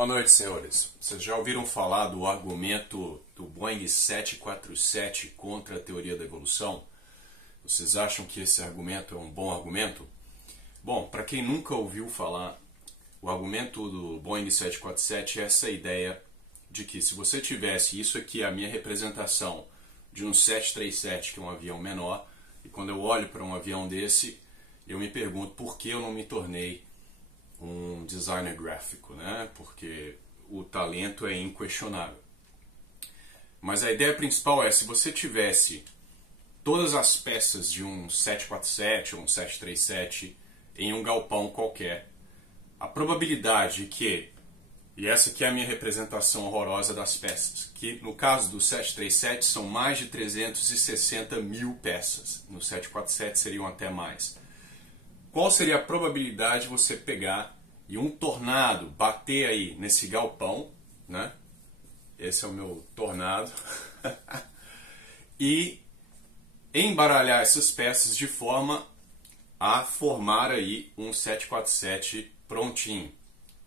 Boa noite, senhores. Vocês já ouviram falar do argumento do Boeing 747 contra a teoria da evolução? Vocês acham que esse argumento é um bom argumento? Bom, para quem nunca ouviu falar, o argumento do Boeing 747 é essa ideia de que se você tivesse, isso aqui é a minha representação de um 737, que é um avião menor, e quando eu olho para um avião desse, eu me pergunto por que eu não me tornei um designer gráfico, né? Porque o talento é inquestionável. Mas a ideia principal é, se você tivesse todas as peças de um 747 ou um 737 em um galpão qualquer, a probabilidade de que, e essa aqui é a minha representação horrorosa das peças, que no caso do 737 são mais de 360 mil peças, no 747 seriam até mais. Qual seria a probabilidade de você pegar e um tornado bater aí nesse galpão, né? Esse é o meu tornado, e embaralhar essas peças de forma a formar aí um 747 prontinho,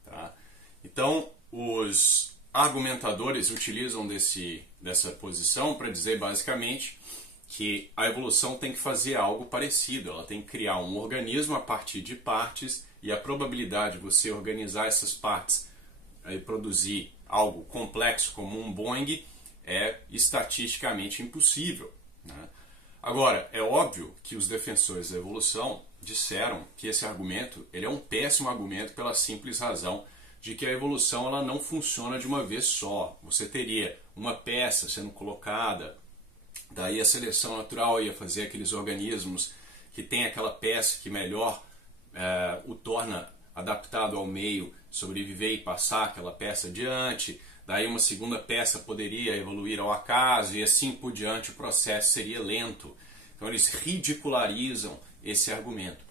tá? Então, os argumentadores utilizam dessa posição para dizer basicamente que a evolução tem que fazer algo parecido, ela tem que criar um organismo a partir de partes, e a probabilidade de você organizar essas partes e produzir algo complexo como um Boeing é estatisticamente impossível, né? Agora, é óbvio que os defensores da evolução disseram que esse argumento ele é um péssimo argumento pela simples razão de que a evolução ela não funciona de uma vez só. Você teria uma peça sendo colocada, daí a seleção natural ia fazer aqueles organismos que tem aquela peça que melhor o torna adaptado ao meio, sobreviver e passar aquela peça adiante. Daí uma segunda peça poderia evoluir ao acaso e assim por diante, o processo seria lento. Então eles ridicularizam esse argumento.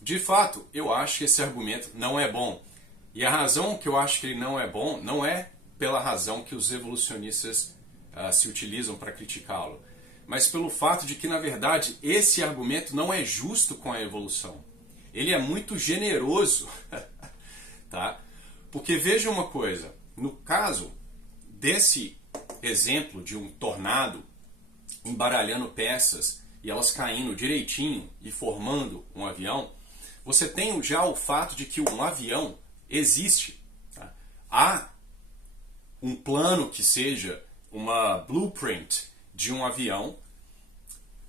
De fato, eu acho que esse argumento não é bom. E a razão que eu acho que ele não é bom não é pela razão que os evolucionistas se utilizam para criticá-lo, mas pelo fato de que, na verdade, esse argumento não é justo com a evolução. Ele é muito generoso, tá? Porque veja uma coisa, no caso desse exemplo de um tornado embaralhando peças e elas caindo direitinho e formando um avião, você tem já o fato de que um avião existe, tá? Há um plano que seja uma blueprint de um avião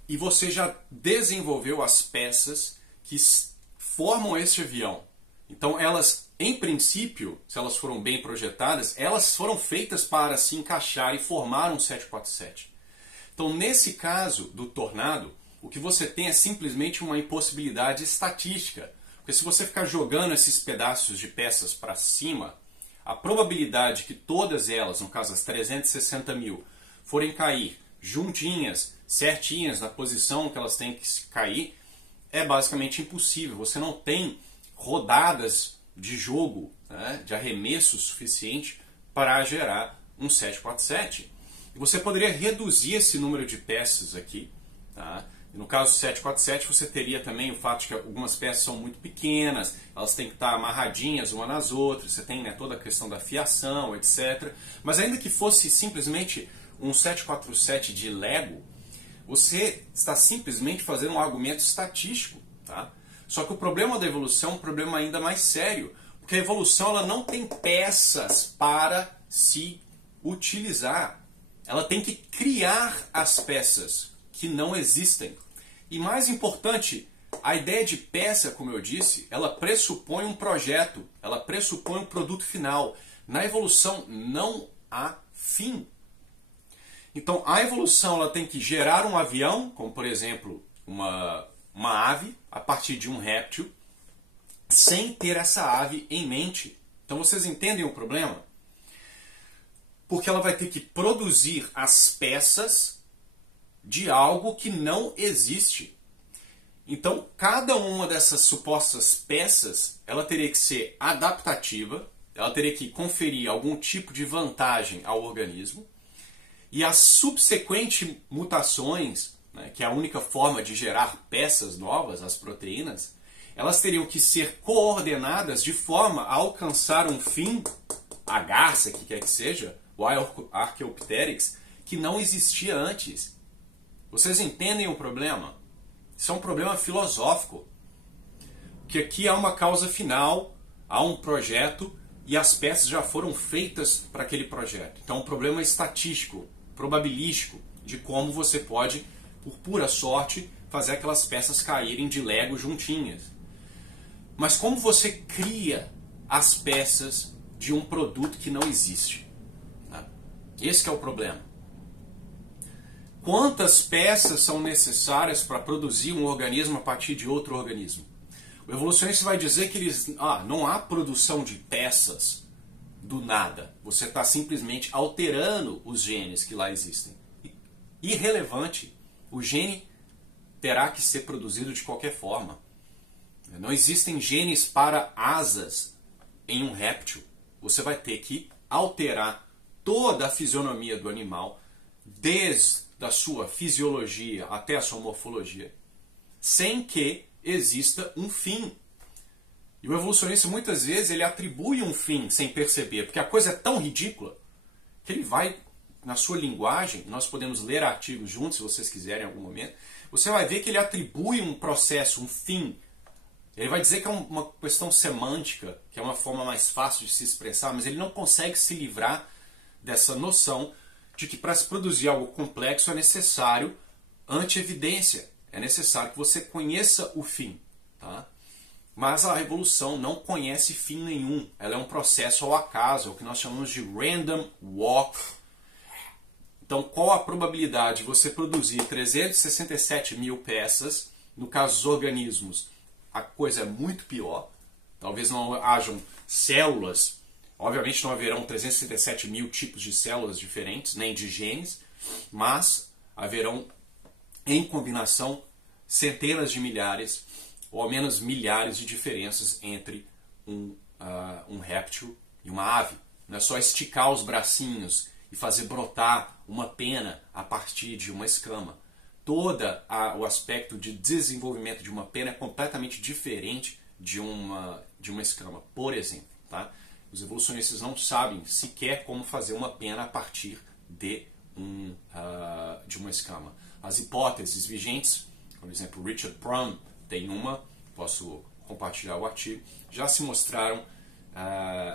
e você já desenvolveu as peças que formam esse avião. Então elas, em princípio, se elas foram bem projetadas, elas foram feitas para se encaixar e formar um 747. Então nesse caso do tornado, o que você tem é simplesmente uma impossibilidade estatística. Porque se você ficar jogando esses pedaços de peças para cima, a probabilidade que todas elas, no caso as 360 mil, forem cair juntinhas, certinhas, na posição que elas têm que cair, é basicamente impossível. Você não tem rodadas de jogo, né, de arremesso suficiente para gerar um 747. E você poderia reduzir esse número de peças aqui, tá? No caso do 747, você teria também o fato de que algumas peças são muito pequenas, elas têm que estar amarradinhas umas nas outras, você tem, né, toda a questão da fiação, etc. Mas ainda que fosse simplesmente um 747 de Lego, você está simplesmente fazendo um argumento estatístico, tá? Só que o problema da evolução é um problema ainda mais sério, porque a evolução ela não tem peças para se utilizar. Ela tem que criar as peças que não existem. E mais importante, a ideia de peça, como eu disse, ela pressupõe um projeto, ela pressupõe um produto final. Na evolução não há fim. Então a evolução ela tem que gerar um avião, como por exemplo uma ave, a partir de um réptil, sem ter essa ave em mente. Então vocês entendem o problema? Porque ela vai ter que produzir as peças de algo que não existe. Então cada uma dessas supostas peças ela teria que ser adaptativa, ela teria que conferir algum tipo de vantagem ao organismo, e as subsequentes mutações, né, que é a única forma de gerar peças novas, as proteínas, elas teriam que ser coordenadas de forma a alcançar um fim a garça, que quer que seja, o Archaeopteryx, que não existia antes. Vocês entendem o problema? Isso é um problema filosófico. Que aqui há uma causa final, há um projeto e as peças já foram feitas para aquele projeto. Então, um problema estatístico, probabilístico, de como você pode, por pura sorte, fazer aquelas peças caírem de Lego juntinhas. Mas como você cria as peças de um produto que não existe? Esse que é o problema. Quantas peças são necessárias para produzir um organismo a partir de outro organismo? O evolucionista vai dizer que não há produção de peças do nada. Você está simplesmente alterando os genes que lá existem. Irrelevante. O gene terá que ser produzido de qualquer forma. Não existem genes para asas em um réptil. Você vai ter que alterar toda a fisionomia do animal, desde a sua fisiologia até a sua morfologia, sem que exista um fim. E o evolucionista muitas vezes ele atribui um fim sem perceber, porque a coisa é tão ridícula que ele vai, na sua linguagem, nós podemos ler artigos juntos se vocês quiserem em algum momento, você vai ver que ele atribui um processo, um fim. Ele vai dizer que é uma questão semântica, que é uma forma mais fácil de se expressar, mas ele não consegue se livrar dessa noção de que para se produzir algo complexo é necessário antievidência. É necessário que você conheça o fim. Tá? Mas a evolução não conhece fim nenhum. Ela é um processo ao acaso, é o que nós chamamos de random walk. Então, qual a probabilidade de você produzir 367 mil peças? No caso dos organismos, a coisa é muito pior. Talvez não hajam células. Obviamente não haverão 367 mil tipos de células diferentes, nem de genes, mas haverão, em combinação, centenas de milhares, ou ao menos milhares de diferenças entre um réptil e uma ave. Não é só esticar os bracinhos e fazer brotar uma pena a partir de uma escama. Todo o aspecto de desenvolvimento de uma pena é completamente diferente de uma escama, por exemplo. Tá? Os evolucionistas não sabem sequer como fazer uma pena a partir de uma escama. As hipóteses vigentes, por exemplo, Richard Prum tem uma, posso compartilhar o artigo, já se mostraram,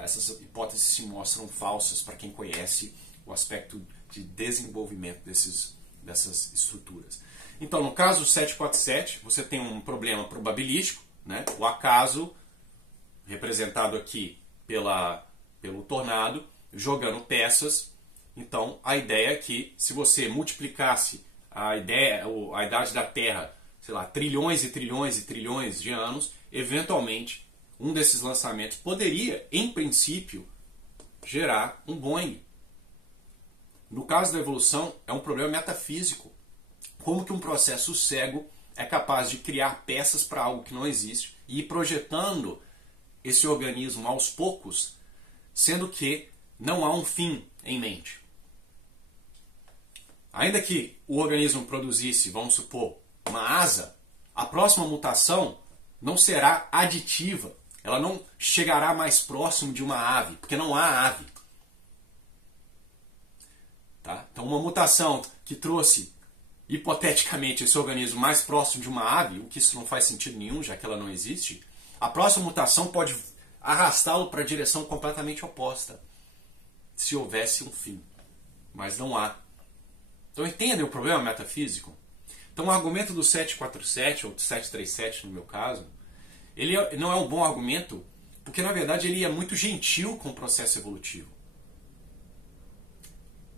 essas hipóteses se mostram falsas para quem conhece o aspecto de desenvolvimento dessas estruturas. Então, no caso do 747, você tem um problema probabilístico, né? O acaso, representado aqui pelo tornado, jogando peças. Então, a ideia é que se você multiplicasse a idade da Terra, sei lá, trilhões e trilhões e trilhões de anos, eventualmente, um desses lançamentos poderia, em princípio, gerar um Boeing. No caso da evolução, é um problema metafísico. Como que um processo cego é capaz de criar peças para algo que não existe e ir projetando esse organismo aos poucos, sendo que não há um fim em mente. Ainda que o organismo produzisse, vamos supor, uma asa, a próxima mutação não será aditiva. Ela não chegará mais próximo de uma ave, porque não há ave. Tá? Então, uma mutação que trouxe, hipoteticamente, esse organismo mais próximo de uma ave, o que isso não faz sentido nenhum, já que ela não existe, a próxima mutação pode arrastá-lo para a direção completamente oposta, se houvesse um fim. Mas não há. Então, entendem o problema metafísico? Então, o argumento do 747, ou do 737 no meu caso, ele não é um bom argumento, porque na verdade ele é muito gentil com o processo evolutivo.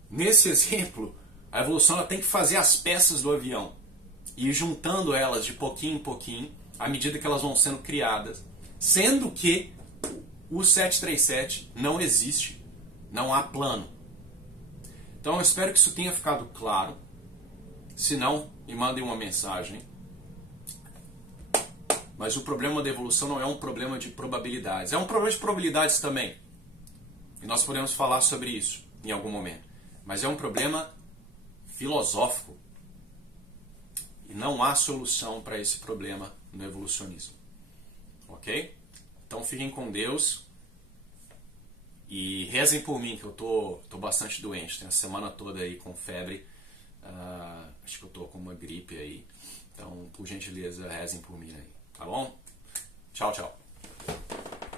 Nesse exemplo, a evolução ela tem que fazer as peças do avião e ir juntando elas de pouquinho em pouquinho, à medida que elas vão sendo criadas, sendo que o 737 não existe, não há plano. Então eu espero que isso tenha ficado claro. Se não, me mandem uma mensagem. Mas o problema da evolução não é um problema de probabilidades. É um problema de probabilidades também. E nós podemos falar sobre isso em algum momento. Mas é um problema filosófico. E não há solução para esse problema no evolucionismo. Ok? Então fiquem com Deus. E rezem por mim, que eu tô bastante doente. Tenho a semana toda aí com febre. Acho que eu tô com uma gripe aí. Então, por gentileza, rezem por mim aí. Tá bom? Tchau, tchau.